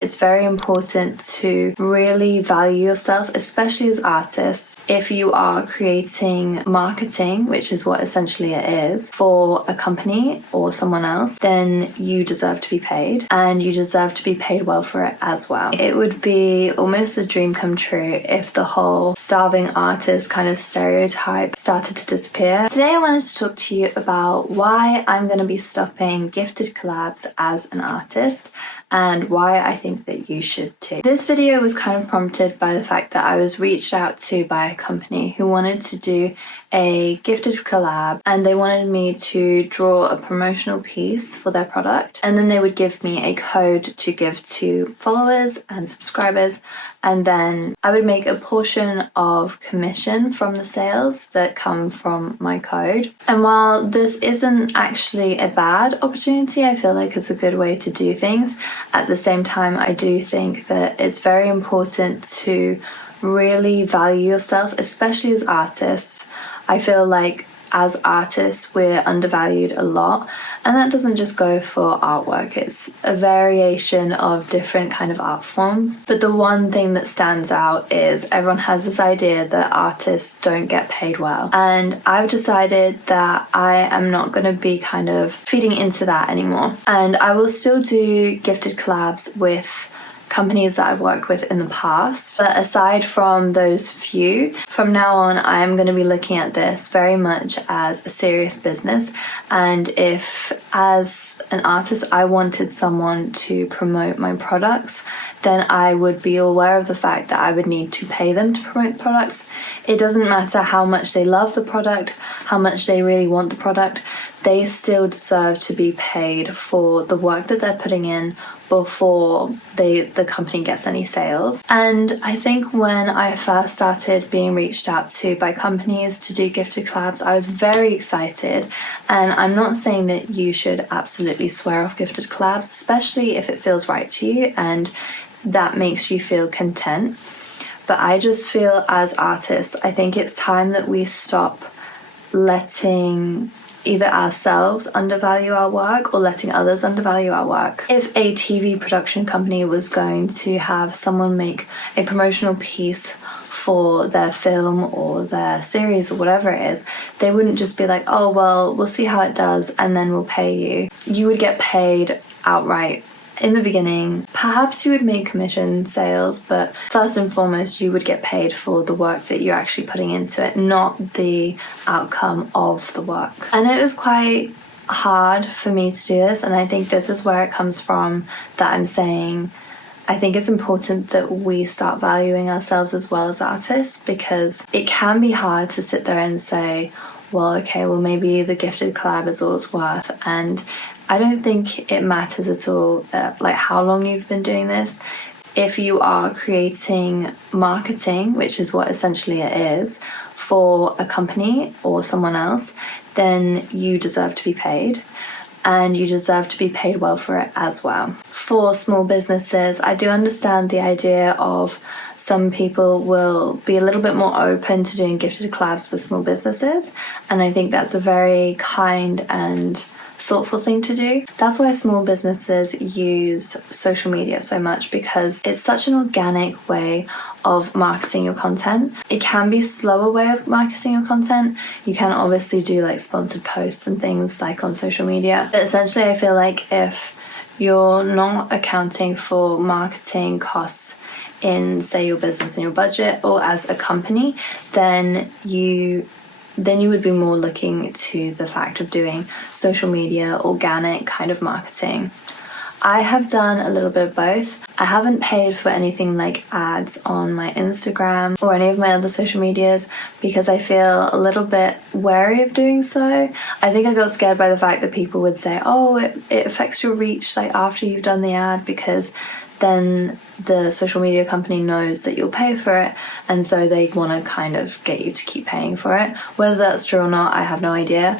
It's very important to really value yourself, especially as artists. If you are creating marketing, which is what essentially it is, for a company or someone else, then you deserve to be paid, and you deserve to be paid well for it as well. It would be almost a dream come true if the whole starving artist kind of stereotype started to disappear. Today I wanted to talk to you about why I'm going to be stopping gifted collabs as an artist, and why I think that you should too. This video was kind of prompted by the fact that I was reached out to by a company who wanted to do a gifted collab, and they wanted me to draw a promotional piece for their product, and then they would give me a code to give to followers and subscribers, and then I would make a portion of commission from the sales that come from my code. And while this isn't actually a bad opportunity, I feel like it's a good way to do things. At the same time, I do think that it's very important to really value yourself, especially as artists. I feel like as artists, we're undervalued a lot, and that doesn't just go for artwork. It's a variation of different kind of art forms. But the one thing that stands out is everyone has this idea that artists don't get paid well. And I've decided that I am not going to be kind of feeding into that anymore. And I will still do gifted collabs with companies that I've worked with in the past. But aside from those few, from now on, I am going to be looking at this very much as a serious business. And if, as an artist, I wanted someone to promote my products, then I would be aware of the fact that I would need to pay them to promote the products. It doesn't matter how much they love the product, how much they really want the product, they still deserve to be paid for the work that they're putting in before the company gets any sales. And I think when I first started being reached out to by companies to do gifted collabs, I was very excited. And I'm not saying that you should absolutely swear off gifted collabs, especially if it feels right to you and that makes you feel content. But I just feel as artists, I think it's time that we stop letting either ourselves undervalue our work or letting others undervalue our work. If a TV production company was going to have someone make a promotional piece for their film or their series or whatever it is, they wouldn't just be like, oh well, we'll see how it does and then we'll pay you. You would get paid outright in the beginning. Perhaps you would make commission sales, but first and foremost you would get paid for the work that you're actually putting into it, not the outcome of the work. And it was quite hard for me to do this, and I think this is where it comes from that I'm saying I think it's important that we start valuing ourselves as well as artists, because it can be hard to sit there and say, well, okay, well maybe the gifted collab is all it's worth. And I don't think it matters at all like how long you've been doing this. If you are creating marketing, which is what essentially it is, for a company or someone else, then you deserve to be paid. And you deserve to be paid well for it as well. For small businesses, I do understand the idea of some people will be a little bit more open to doing gifted collabs with small businesses, and I think that's a very kind and thoughtful thing to do. That's why small businesses use social media so much, because it's such an organic way of marketing your content. It can be a slower way of marketing your content. You can obviously do like sponsored posts and things like on social media, but essentially I feel like if you're not accounting for marketing costs in, say, your business and your budget or as a company, then you would be more looking to the fact of doing social media, organic kind of marketing. I have done a little bit of both. I haven't paid for anything like ads on my Instagram or any of my other social medias because I feel a little bit wary of doing so. I think I got scared by the fact that people would say, oh, it affects your reach like after you've done the ad, because then the social media company knows that you'll pay for it, and so they want to kind of get you to keep paying for it. Whether that's true or not, I have no idea.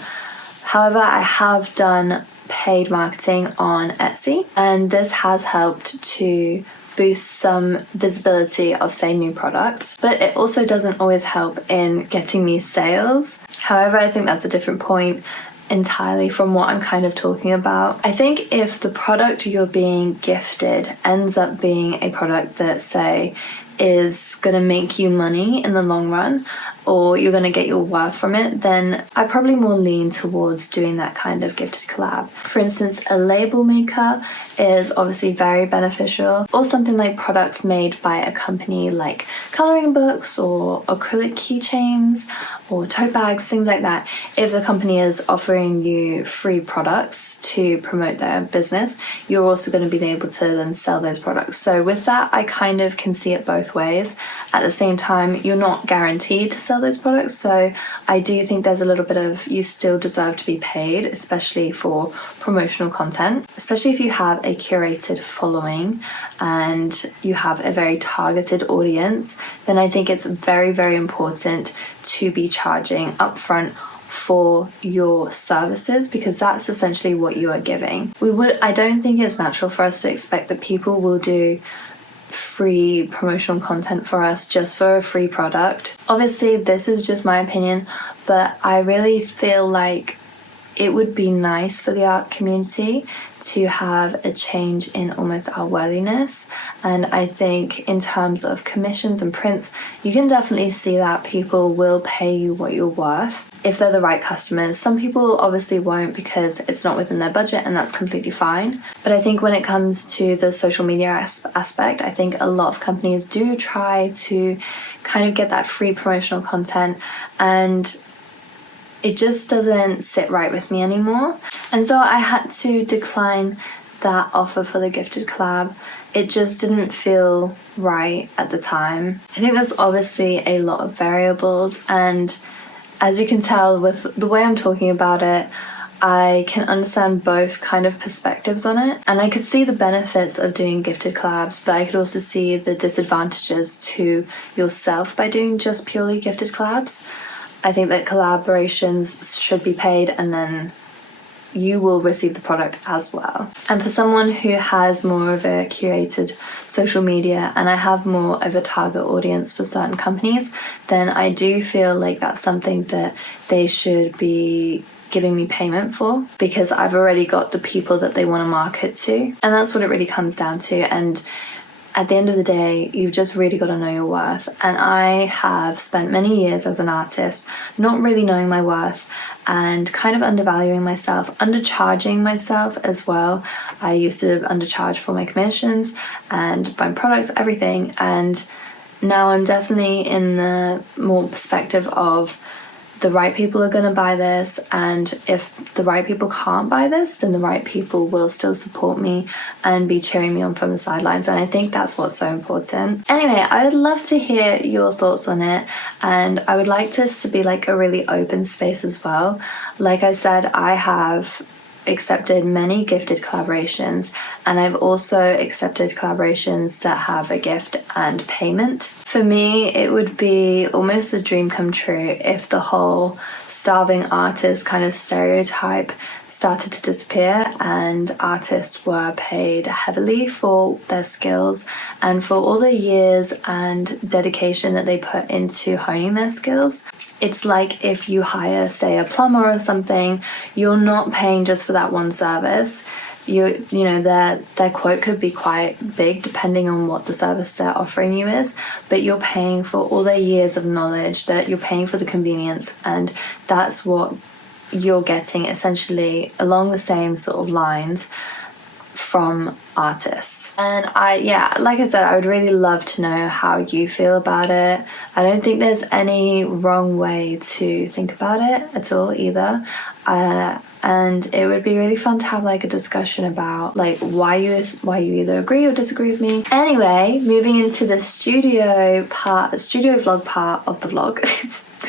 However, I have done paid marketing on Etsy, and this has helped to boost some visibility of, say, new products, but it also doesn't always help in getting me sales. However, I think that's a different point. entirely from what I'm kind of talking about. I think if the product you're being gifted ends up being a product that, say, is going to make you money in the long run, or you're going to get your worth from it, then I probably more lean towards doing that kind of gifted collab. For instance, a label maker is obviously very beneficial, or something like products made by a company like coloring books or acrylic keychains or tote bags, things like that. If the company is offering you free products to promote their business, you're also going to be able to then sell those products. So with that, I kind of can see it both ways. At the same time, you're not guaranteed to sell those products, so I do think there's a little bit of, you still deserve to be paid, especially for promotional content, especially if you have a curated following and you have a very targeted audience. Then I think it's very, very important to be charging upfront for your services, because that's essentially what you are giving. I don't think it's natural for us to expect that people will do free promotional content for us just for a free product. Obviously, this is just my opinion, but I really feel like it would be nice for the art community to have a change in almost our worthiness. And I think in terms of commissions and prints, you can definitely see that people will pay you what you're worth if they're the right customers. Some people obviously won't because it's not within their budget, and that's completely fine. But I think when it comes to the social media aspect, I think a lot of companies do try to kind of get that free promotional content, and it just doesn't sit right with me anymore. And so I had to decline that offer for the gifted collab. It just didn't feel right at the time. I think there's obviously a lot of variables, and as you can tell with the way I'm talking about it, I can understand both kind of perspectives on it, and I could see the benefits of doing gifted collabs, but I could also see the disadvantages to yourself by doing just purely gifted collabs. I think that collaborations should be paid, and then you will receive the product as well. And for someone who has more of a curated social media, and I have more of a target audience for certain companies, then I do feel like that's something that they should be giving me payment for, because I've already got the people that they want to market to. And that's what it really comes down to. And at the end of the day, you've just really got to know your worth. And I have spent many years as an artist not really knowing my worth and kind of undervaluing myself, undercharging myself as well. I used to undercharge for my commissions and buying products, everything. And now I'm definitely in the more perspective of the right people are going to buy this, and if the right people can't buy this, then the right people will still support me and be cheering me on from the sidelines. And I think that's what's so important. Anyway, I would love to hear your thoughts on it, and I would like this to be like a really open space as well. Like I said, I have accepted many gifted collaborations, and I've also accepted collaborations that have a gift and payment. For me, it would be almost a dream come true if the whole starving artist kind of stereotype started to disappear and artists were paid heavily for their skills and for all the years and dedication that they put into honing their skills. It's like if you hire, say, a plumber or something, you're not paying just for that one service. You know, their quote could be quite big depending on what the service they're offering you is, but you're paying for all their years of knowledge, that you're paying for the convenience, and that's what you're getting essentially along the same sort of lines from artists. And like I said, I would really love to know how you feel about it. I don't think there's any wrong way to think about it at all either. And it would be really fun to have like a discussion about like why you either agree or disagree with me. Anyway, moving into the studio vlog part of the vlog.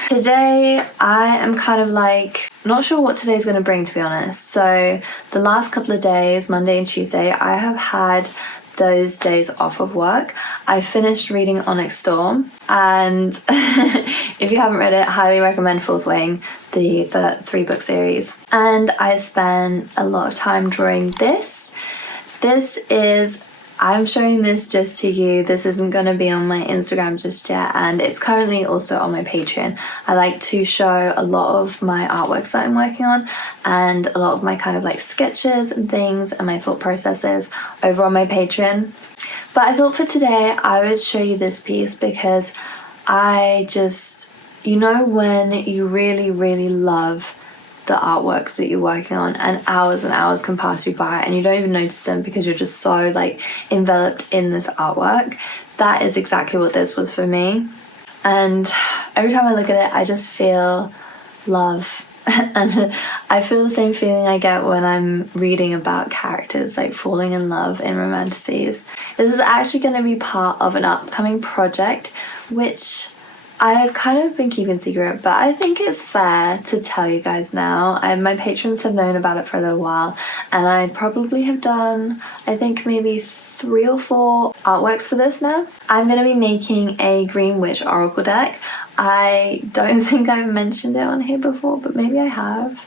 Today I am kind of like not sure what today's going to bring, to be honest. So the last couple of days, Monday and Tuesday, I have had those days off of work. I finished reading Onyx Storm, and if you haven't read it, highly recommend Fourth Wing, the 3-book series. And I spent a lot of time drawing this. This is I'm showing this just to you. This isn't going to be on my Instagram just yet, and it's currently also on my Patreon. I like to show a lot of my artworks that I'm working on and a lot of my kind of like sketches and things and my thought processes over on my Patreon. But I thought for today I would show you this piece because I just, you know, when you really love the artwork that you're working on and hours can pass you by and you don't even notice them because you're just so like enveloped in this artwork. That is exactly what this was for me, and every time I look at it I just feel love. And I feel the same feeling I get when I'm reading about characters like falling in love in romanticities. This is actually going to be part of an upcoming project which I've kind of been keeping secret, but I think it's fair to tell you guys now. My patrons have known about it for a little while, and I probably have done, I think maybe 3 or 4 artworks for this now. I'm going to be making a Green Witch Oracle deck. I don't think I've mentioned it on here before, but maybe I have.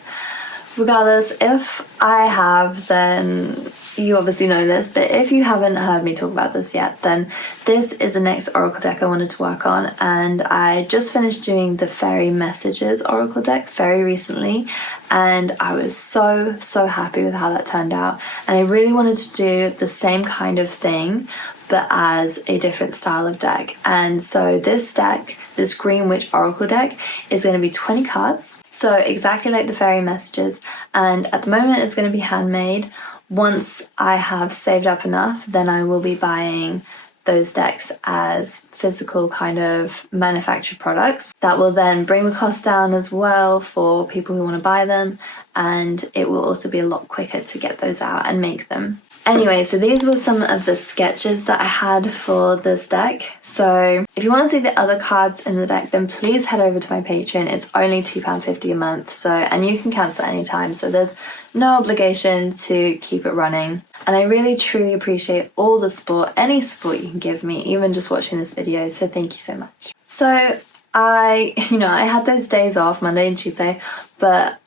Regardless, if I have, then you obviously know this, but if you haven't heard me talk about this yet, then this is the next Oracle deck I wanted to work on, and I just finished doing the Fairy Messages Oracle deck very recently, and I was so happy with how that turned out, and I really wanted to do the same kind of thing but as a different style of deck. And so this deck, this Green Witch Oracle deck, is going to be 20 cards, so exactly like the Fairy Messages, and at the moment it's going to be handmade. Once I have saved up enough, then I will be buying those decks as physical kind of manufactured products. That will then bring the cost down as well for people who want to buy them, and it will also be a lot quicker to get those out and make them. Anyway, so these were some of the sketches that I had for this deck. So if you want to see the other cards in the deck, then please head over to my Patreon. It's only £2.50 a month, so, and you can cancel anytime, so there's no obligation to keep it running. And I really truly appreciate all the support, any support you can give me, even just watching this video, so thank you so much. So I had those days off, Monday and Tuesday, but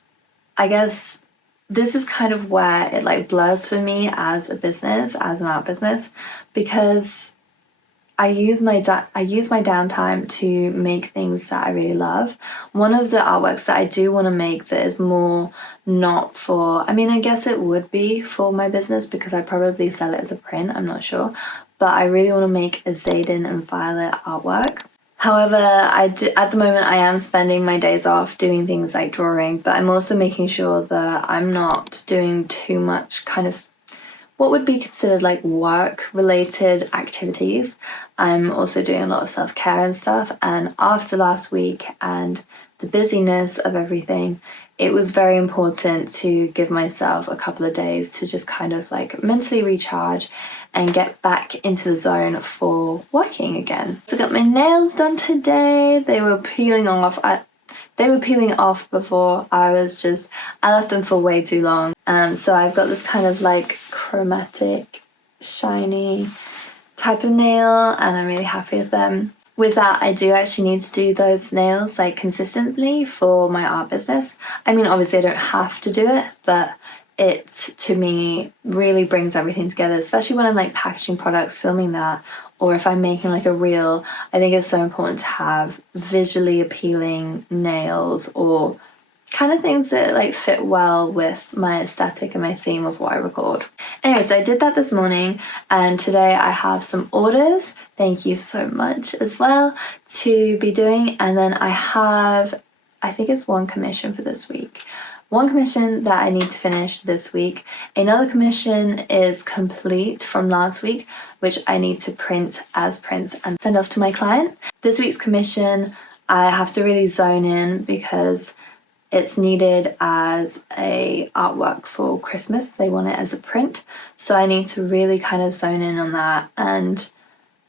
I guess this is kind of where it like blurs for me as a business, as an art business, because I use my downtime to make things that I really love. One of the artworks that I do want to make that is more not for, I mean, I guess it would be for my business because I probably sell it as a print, I'm not sure, but I really want to make a Zayden and Violet artwork. However, at the moment I am spending my days off doing things like drawing, but I'm also making sure that I'm not doing too much kind of what would be considered like work-related activities. I'm also doing a lot of self-care and stuff, and after last week and the busyness of everything, it was very important to give myself a couple of days to just kind of like mentally recharge and get back into the zone for working again. So I got my nails done today. They were peeling off. Before. I left them for way too long. So I've got this kind of like chromatic, shiny type of nail, and I'm really happy with them. With that, I do actually need to do those nails like consistently for my art business. I mean, obviously I don't have to do it, but it, to me, really brings everything together, especially when I'm like packaging products, filming that, or if I'm making like a reel. I think it's so important to have visually appealing nails or kind of things that like fit well with my aesthetic and my theme of what I record. Anyway, so I did that this morning, and today I have some orders, thank you so much as well, to be doing, and then I have, I think it's 1 commission for this week. 1 commission that I need to finish this week. Another commission is complete from last week, which I need to print as prints and send off to my client. This week's commission, I have to really zone in because it's needed as a artwork for Christmas. They want it as a print. So I need to really kind of zone in on that and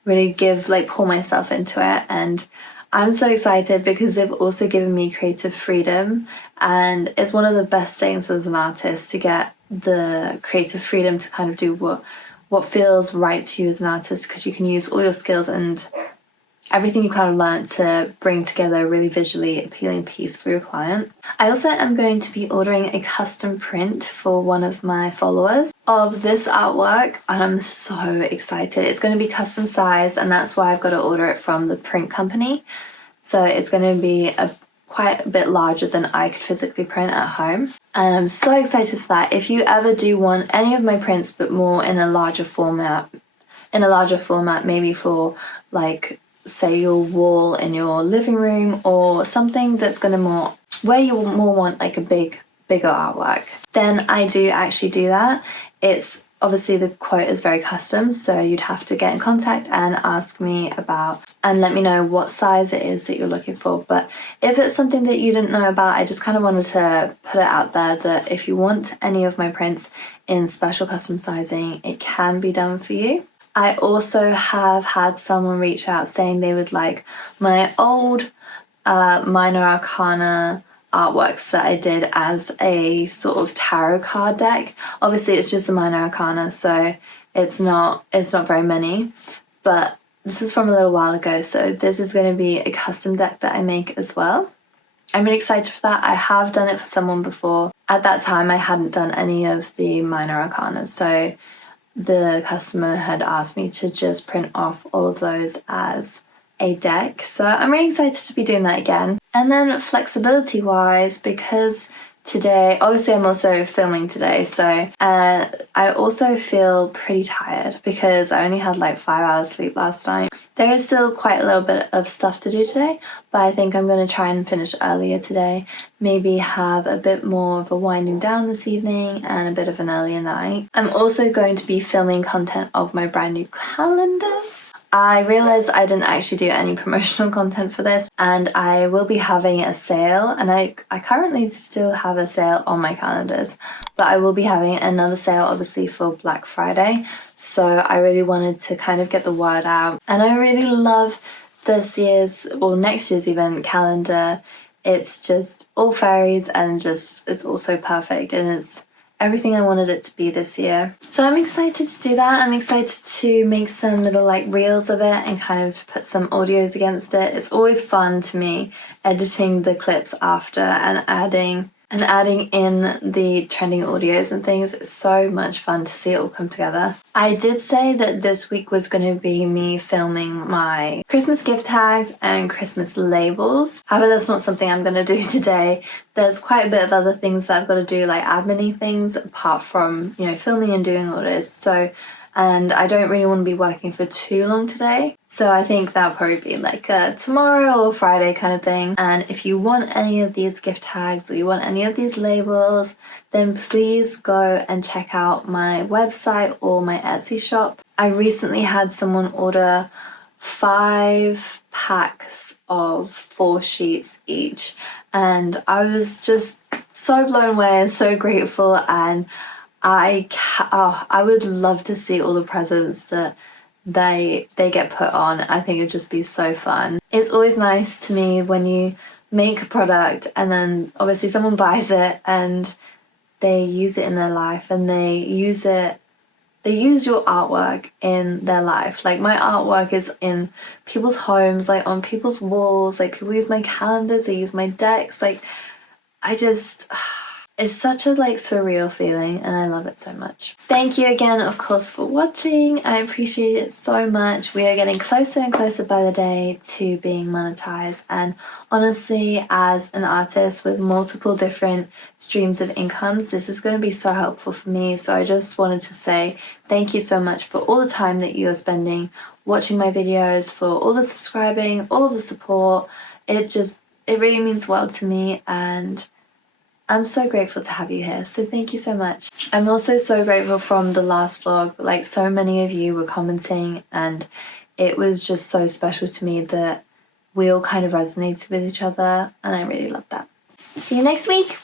really pull myself into it. And I'm so excited because they've also given me creative freedom, and it's one of the best things as an artist to get the creative freedom to kind of do what feels right to you as an artist, because you can use all your skills and everything you kind of learned to bring together a really visually appealing piece for your client. I also am going to be ordering a custom print for one of my followers of this artwork, and I'm so excited. It's going to be custom sized, and that's why I've got to order it from the print company. So it's going to be quite a bit larger than I could physically print at home. And I'm so excited for that. If you ever do want any of my prints but more in a larger format, maybe for like, say, your wall in your living room, or something that's going to where you more want like a bigger artwork, then I do actually do that. It's obviously, the quote is very custom, so you'd have to get in contact and ask me about and let me know what size it is that you're looking for. But if it's something that you didn't know about, I just kind of wanted to put it out there that if you want any of my prints in special custom sizing, it can be done for you. I also have had someone reach out saying they would like my old minor arcana artworks that I did as a sort of tarot card deck. Obviously it's just the minor arcana, so it's not very many, but this is from a little while ago, so this is going to be a custom deck that I make as well. I'm really excited for that. I have done it for someone before. At that time I hadn't done any of the minor arcana, so the customer had asked me to just print off all of those as a deck. So I'm really excited to be doing that again. And then flexibility wise, because today, obviously I'm also filming today, so I also feel pretty tired because I only had like 5 hours sleep last night. There is still quite a little bit of stuff to do today, but I think I'm going to try and finish earlier today. Maybe have a bit more of a winding down this evening and a bit of an earlier night. I'm also going to be filming content of my brand new calendars. I realised I didn't actually do any promotional content for this, and I will be having a sale, and I currently still have a sale on my calendars, but I will be having another sale obviously for Black Friday, so I really wanted to kind of get the word out. And I really love this year's, or next year's even, calendar. It's just all fairies, and just it's all so perfect, and it's everything I wanted it to be this year. So I'm excited to do that. I'm excited to make some little like reels of it and kind of put some audios against it. It's always fun to me editing the clips after and adding in the trending audios and things. It's so much fun to see it all come together. I did say that this week was going to be me filming my Christmas gift tags and Christmas labels. However, that's not something I'm going to do today. There's quite a bit of other things that I've got to do, like admin-y things, apart from, you know, filming and doing orders. And I don't really want to be working for too long today. So I think that'll probably be like a tomorrow or Friday kind of thing. And if you want any of these gift tags or you want any of these labels, then please go and check out my website or my Etsy shop. I recently had someone order 5 packs of 4 sheets each, and I was just so blown away and so grateful, and I would love to see all the presents that they get put on. I think it'd just be so fun. It's always nice to me when you make a product and then obviously someone buys it and they use it in their life, and they use your artwork in their life. Like my artwork is in people's homes, like on people's walls, like people use my calendars, they use my decks, like it's such a like surreal feeling, and I love it so much. Thank you again, of course, for watching. I appreciate it so much. We are getting closer and closer by the day to being monetized, and honestly, as an artist with multiple different streams of incomes, this is going to be so helpful for me. So I just wanted to say thank you so much for all the time that you are spending watching my videos, for all the subscribing, all of the support. It really means well to me, and I'm so grateful to have you here, so thank you so much. I'm also so grateful from the last vlog, like so many of you were commenting, and it was just so special to me that we all kind of resonated with each other, and I really love that. See you next week!